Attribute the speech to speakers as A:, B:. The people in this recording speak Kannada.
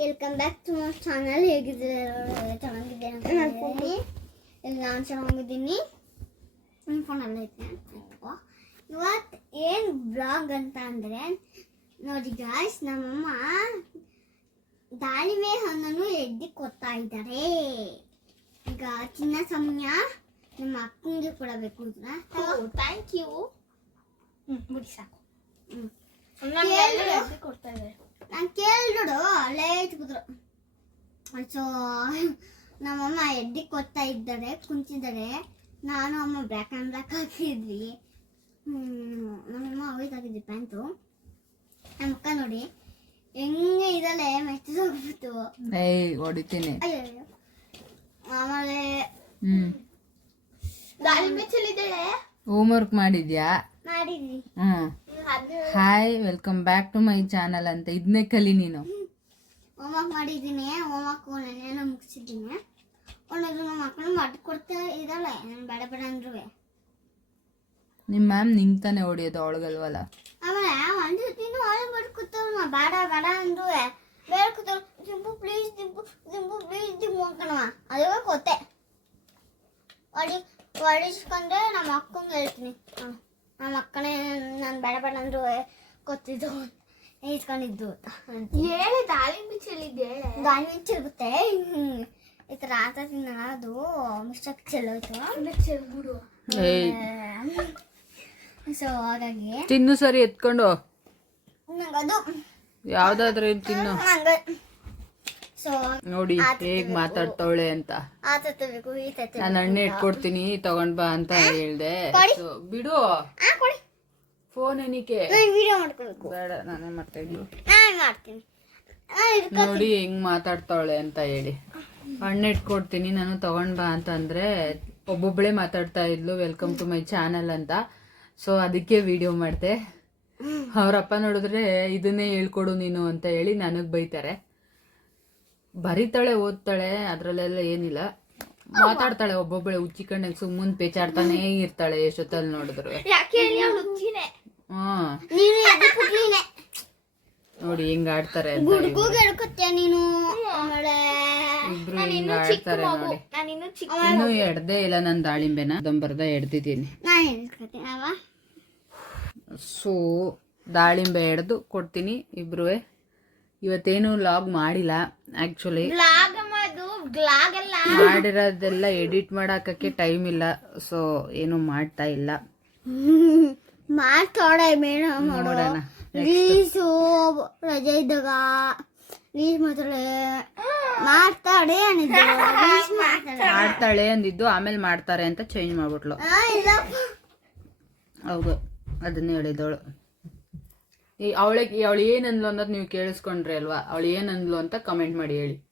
A: Welcome back to my channel ಹೇಗಿದ್ದೀರಾ ಚೆನ್ನಾಗಿದ್ದೇನೆ. ಇಲ್ಲಿ ನಾನು ಚೆನ್ನಾಗಿದ್ದೀನಿ ನಿಮ್ಮ ಫೋನಲ್ಲಿ ಇವತ್ತು ಏನು ಬ್ಲಾಗ್ ಅಂತ ಅಂದರೆ ನೋಡಿ ಗಾಯ್ಸ್ ನಮ್ಮಮ್ಮ ದಾಳಿಂಬೆ ಹಣ್ಣನ್ನು ಎದ್ದು ಕೊಡ್ತಾ ಇದ್ದಾರೆ. ಈಗ ಚಿನ್ನ ಸಮಯ. ನಮ್ಮ ಅಕ್ಕನಿಗೆ ಕೊಡಬೇಕು
B: ಥ್ಯಾಂಕ್ ಯು ಬಿಡಿ ಸಾಕು. ಹ್ಞೂ ಕೊಡ್ತಾ ಇದ್ದಾರೆ.
A: ನಾನು ಕೇಳಿದ್ರು ಅಲ್ಲೇ ಇಟ್ಬಿಟ್ರು. ಸೊ ನಮ್ಮಮ್ಮ ಎಡ್ಡಿ ಕೊಡ್ತಾ ಇದ್ದಾರೆ ಕುಂತಿದ್ದಾರೆ. ನಾನು ಅಮ್ಮ ಬ್ಲ್ಯಾಕ್ ಆ್ಯಂಡ್ ಬ್ಲ್ಯಾಕ್ ಹಾಕಿದ್ವಿ. ನಮ್ಮಮ್ಮ ಅವೈತ್ ಹಾಕಿದ್ವಿ ಪ್ಯಾಂಟು ನಮ್ಮ ಅಕ್ಕ ನೋಡಿ ಹೆಂಗೆ ಇದಲ್ಲೇ ಮೆಚ್ಚೋಗ್ಬಿಟ್ಟು
C: ಏಯ್ ಹೊಡಿತೀನಿ.
A: ಅಯ್ಯೋ ಆಮೇಲೆ
C: ಹ್ಮ್.
B: ದಾಳಿಂಬೆ ಹೋಮ್
C: ಹೋಮ್ವರ್ಕ್ ಮಾಡಿದ್ಯಾ?
A: ಮಾಡಿದ್ವಿ.
C: ಹ್ಮ್. Hi welcome back to my channel ಅಂತ ಇದನ್ನೇ ಕಲಿ ನೀನು.
A: ಹೋಮ್ವರ್ಕ್ ಮಾಡಿದ್ದೀನಿ. ಹೋಮ್ವರ್ಕ್ ನೆನ್ನೆನೋ ಮುಗಿಸಿದ್ದೀನಿ. ಒಂದೊಂದು ನಮ್ಮ ಮಕ್ಕಳು ಮಾಡ್ಕೊಡ್ತಾ ಇದ್ದಾಳೆ. ನಾನು ಬೇಡ ಬೇಡ ಅಂದ್ರು.
C: ನಿಮ್ಮ ಮ್ಯಾಮ್ ನಿಂಗ್ ತಾನೇ ಹೊಡಿಯೋದು ಅವಳಗಲ್ವಲ್ಲ?
A: ಆಮೇಲೆ ಒಂದು ತಿನ್ನು ಹಾಳು ಮಾಡ್ಕೊತಾವ ಬೇಡ ಬೇಡ ಅಂದ್ರು. ಬೇಡ ಕೂತಾವ ದಿಂಬು ಪ್ಲೀಸ್ ದಿಂಬು ದಿಂಬು ಪ್ಲೀಸ್ ದಿಂಬು ಅನ್ಕಣವ ಅದೇ ಕೊತ್ತೆ ಹೊಡಿ ಹೊಡಿಸ್ಕೊಂಡ್ರೆ ನಮ್ಮ ಅಕ್ಕಂಗೆ ಹೇಳ್ತೀನಿ. ಹ್ಮ್. ನಮ್ಮ ಅಕ್ಕನೇ ನಾನು ಬೇಡ ಬೇಡ ಅಂದ್ರು ಕೊತ್ತಿದ್ದು ಇಸ್ಕೊಂಡಿದ್ದು ಅಂತ.
B: ಹೇಳಿ ದಾಳಿಂಬೆ ಚೆಲ್ಲಿದ್ದೆ
A: ದಾಳಿಂಬೆ ಮಿಂಚಿರುತ್ತೆ ಹಿಂಗೆ ಈ ಥರ ಆತ ತಿನ್ನಲ್ಲ ಅದು ಮಿಸ್ಟೇಕ್ ಚೆಲ್ಲೋಯ್ತು.
B: ಚೆಲ್ಬಿಡು
A: ಸೊ ಹಾಗಾಗಿ
C: ತಿನ್ನು ಸರಿ ಎತ್ಕೊಂಡು.
A: ನಂಗದು. ಅದು
C: ಯಾವ್ದಾದ್ರು ತಿನ್ನು.
A: ನಂಗೆ ಸೊ
C: ನೋಡಿ ಹೇಗ್ ಮಾತಾಡ್ತವಳೆ ಅಂತ.
A: ಆ ತತ್ತಬೇಕು ಈ ತತ್ತ
C: ನಾನು ಹಣ್ಣೆ ಇಟ್ಕೊಡ್ತೀನಿ ತಗೊಂಡ್ ಬಾ ಅಂತ ಹೇಳ್ದೆ. ಸೊ ಬಿಡು.
A: ಆ ಕೊಡಿ.
C: ಫೋನ್ ಏನಕ್ಕೆ
A: ನಾನು ವಿಡಿಯೋ ಮಾಡ್ಕೊಳ್ಬೇಕು
C: ಬೇಡ ನಾನೇ ಮಾಡ್ತಾ.
A: ನಾನು ಮಾಡ್ತೀನಿ.
C: ನೋಡಿ ಹೆಂಗ್ ಮಾತಾಡ್ತಾಳೆ ಅಂತ ಹೇಳಿ. ಹಣ್ಣು ಇಟ್ಕೊಡ್ತೀನಿ ನಾನು ತಗೊಂಡ್ ಬಾ ಅಂತ ಅಂದ್ರೆ ಒಬ್ಬೊಬ್ಳೆ ಮಾತಾಡ್ತಾ ಇದ್ಲು ವೆಲ್ಕಮ್ ಟು ಮೈ ಚಾನಲ್ ಅಂತ. ಸೊ ಅದಕ್ಕೆ ವಿಡಿಯೋ ಮಾಡಿದೆ. ಅವರಪ್ಪ ನೋಡಿದ್ರೆ ಇದನ್ನೇ ಹೇಳ್ಕೊಡು ನೀನು ಅಂತ ಹೇಳಿ ನನಗ್ ಬೈತಾರೆ. ಬರೀತಾಳೆ ಓದ್ತಾಳೆ ಅದರಲ್ಲೆಲ್ಲ ಏನಿಲ್ಲ. ಮಾತಾಡ್ತಾಳೆ ಒಬ್ಬೊಬ್ಬಳೆ ಉಚ್ಚಿ ಕಣ್ಣಿಗೆ ಸುಮ್ಮನೆ ಪೇಚಾಡ್ತಾನೇ ಇರ್ತಾಳೆ ಎಷ್ಟೊತ್ತಲ್ಲಿ ನೋಡಿದ್ರು. ಹ್ಮ್
A: ನೀನು
C: ನೋಡಿ ಹಿಂಗ ಆಡ್ತಾರೆ
A: ನೀನು?
C: ಇಬ್ರು
B: ನಾನು
C: ಹಿಂಗ್ ಆಡ್ತಾರೆ ನೋಡಿ.
B: ನಾನು ಇನ್ನೂ
C: ಎಡ್ದೇ ಇಲ್ಲ ನನ್ನ ದಾಳಿಂಬೆನ. ದಂಬರ್ದ ಎಡ್ದಿದ್ದೀನಿ.
A: ನಾನು
C: ಸೊ ದಾಳಿಂಬೆ ಎಡ್ದು ಕೊಡ್ತೀನಿ ಇಬ್ರು ಇವತ್ತೇನು ಲಾಗ್ ಮಾಡಿಲ್ಲ
B: ಅಲ್ಲ.
C: ಮಾಡಿರೋದೆಲ್ಲ ಎಡಿಟ್ ಮಾಡಾಕಕ್ಕೆ ಟೈಮ್ ಇಲ್ಲ ಸೊ ಏನು ಮಾಡ್ತಾ ಇಲ್ಲ.
A: ಮಾಡ್ತಾಳೆ ಮೇಡಮ್
C: ನೋಡೋಣ
A: ರಜೆ ಇದ್ದಾಗ ಮಾಡ್ತಾಳೆ. ಅಂದಿದ್ದು. ಮಾಡ್ತಾಳೆ.
C: ಮಾಡ್ತಾಳೆ ಅಂದಿದ್ದು ಆಮೇಲೆ ಮಾಡ್ತಾರೆ ಅಂತ ಚೇಂಜ್ ಮಾಡ್ಬಿಟ್ಲು. ಹೌದು ಅದನ್ನೇ ಹೇಳಿದವಳು ಈ ಅವಳಿಗೆ ಅವಳು ಏನಂದ್ಲು ಅನ್ನೋದು ನೀವು ಕೇಳಿಸ್ಕೊಂಡ್ರೆ ಅಲ್ವಾ? ಅವಳು ಏನಂದ್ಲು ಅಂತ ಕಮೆಂಟ್ ಮಾಡಿ ಹೇಳಿ.